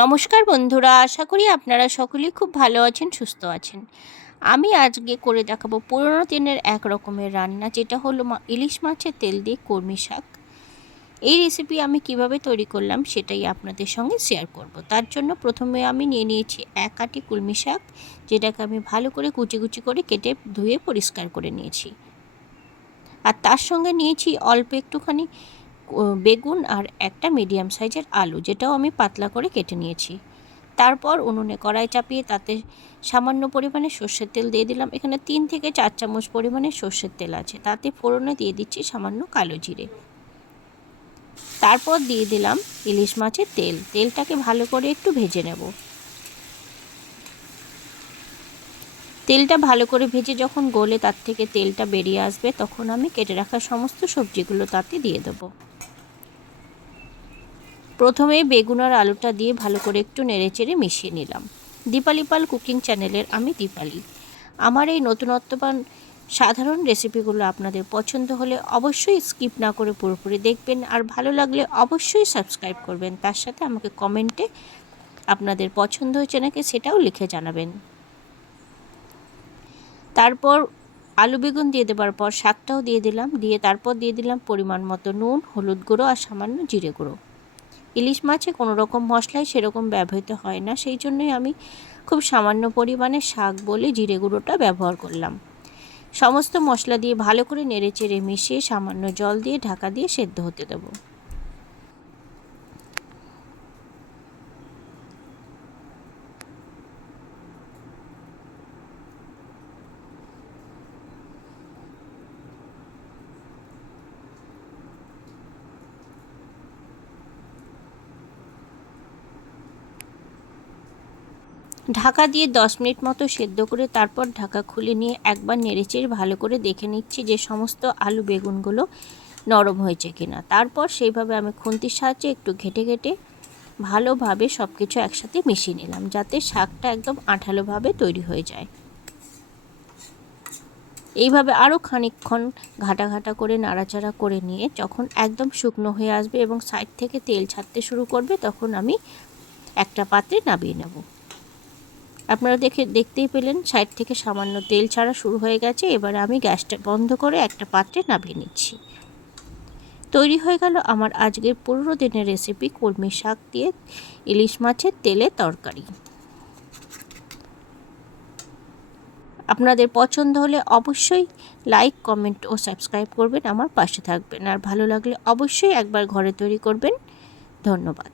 নমস্কার বন্ধুরা, আশা করি আপনারা সকলেই খুব ভালো আছেন, সুস্থ আছেন। আমি আজকে করে দেখাবো পুরোনো দিনের এক রকমের রান্না, যেটা হলো ইলিশ মাছের তেল দিয়ে কর্মী শাক। এই রেসিপি আমি কীভাবে তৈরি করলাম সেটাই আপনাদের সঙ্গে শেয়ার করব। তার জন্য প্রথমে আমি নিয়ে নিয়েছি এক আটি কুলমি শাক, যেটাকে আমি ভালো করে কুচি কুচি করে কেটে ধুয়ে পরিষ্কার করে নিয়েছি। আর তার সঙ্গে নিয়েছি অল্প একটুখানি বেগুন আর একটা মিডিয়াম সাইজের আলু, যেটাও আমি পাতলা করে কেটে নিয়েছি। তারপর উনুনে কড়াই চাপিয়ে তাতে সামান্য পরিমাণে সর্ষের তেল দিয়ে দিলাম। এখানে তিন থেকে চার চামচ পরিমাণে সর্ষের তেল আছে। তাতে ফোড়নে দিয়ে দিচ্ছি সামান্য কালো জিরে। তারপর দিয়ে দিলাম ইলিশ মাছের তেল। তেলটাকে ভালো করে একটু ভেজে নেব। তেলটা ভালো করে ভেজে যখন গলে তার থেকে তেলটা বেরিয়ে আসবে, তখন আমি কেটে রাখা সমস্ত সবজিগুলো তাতে দিয়ে দেবো। প্রথমে বেগুন আর আলুটা দিয়ে ভালো করে একটু নেড়েচেড়ে মিশিয়ে নিলাম। দীপালি পাল কুকিং চ্যানেলের আমি দীপালি। আমার এই নতুনত্ববান সাধারণ রেসিপিগুলো আপনাদের পছন্দ হলে অবশ্যই স্কিপ না করে পুরোপুরি দেখবেন, আর ভালো লাগলে অবশ্যই সাবস্ক্রাইব করবেন। তার সাথে আমাকে কমেন্টে আপনাদের পছন্দ হয়েছে নাকি সেটাও লিখে জানাবেন। তারপর আলু বেগুন দিয়ে দেওয়ার পর শাকটাও দিয়ে দিলাম। দিয়ে তারপর দিয়ে দিলাম পরিমাণ মতো নুন, হলুদ গুঁড়ো আর সামান্য জিরে গুঁড়ো। ইলিশ মাছে কোনো রকম মশলাই সেরকম ব্যবহৃত হয় না, সেই জন্যই আমি খুব সামান্য পরিমাণে শাক বলে জিরে গুঁড়োটা ব্যবহার করলাম। সমস্ত মশলা দিয়ে ভালো করে নেড়ে চেড়ে মিশিয়ে সামান্য জল দিয়ে ঢাকা দিয়ে সেদ্ধ হতে দেবো। ঢাকা দিয়ে দশ মিনিট মতো সেদ্ধ করে তারপর ঢাকা খুলে নিয়ে একবার নেড়েচেড়ে ভালো করে দেখে নিচ্ছি যে সমস্ত আলু বেগুনগুলো নরম হয়েছে কিনা। তারপর সেইভাবে আমি খুন্তির সাহায্যে একটু ঘেটে ঘেটে ভালোভাবে সব কিছু একসাথে মিশিয়ে নিলাম যাতে শাকটা একদম আঠালোভাবে তৈরি হয়ে যায়। এইভাবে আরও খানিকক্ষণ ঘাটা ঘাটা করে নাড়াচাড়া করে নিয়ে যখন একদম শুকনো হয়ে আসবে এবং সাইড থেকে তেল ছাড়তে শুরু করবে তখন আমি একটা পাত্রে নামিয়ে নেব। আপনারা দেখে, দেখতেই পেলেন, সাইড থেকে সামান্য তেল ছাড়া শুরু হয়ে গেছে। এবার আমি গ্যাসটা বন্ধ করে একটা পাত্রে নামিয়ে নিচ্ছি। তৈরি হয়ে গেল আমার আজকের পুরো দিনের রেসিপি কলমি শাক দিয়ে ইলিশ মাছের তেলে তরকারি। আপনাদের পছন্দ হলে অবশ্যই লাইক কমেন্ট ও সাবস্ক্রাইব করবেন, আমার পাশে থাকবেন। আর ভালো লাগলে অবশ্যই একবার ঘরে তৈরি করবেন। ধন্যবাদ।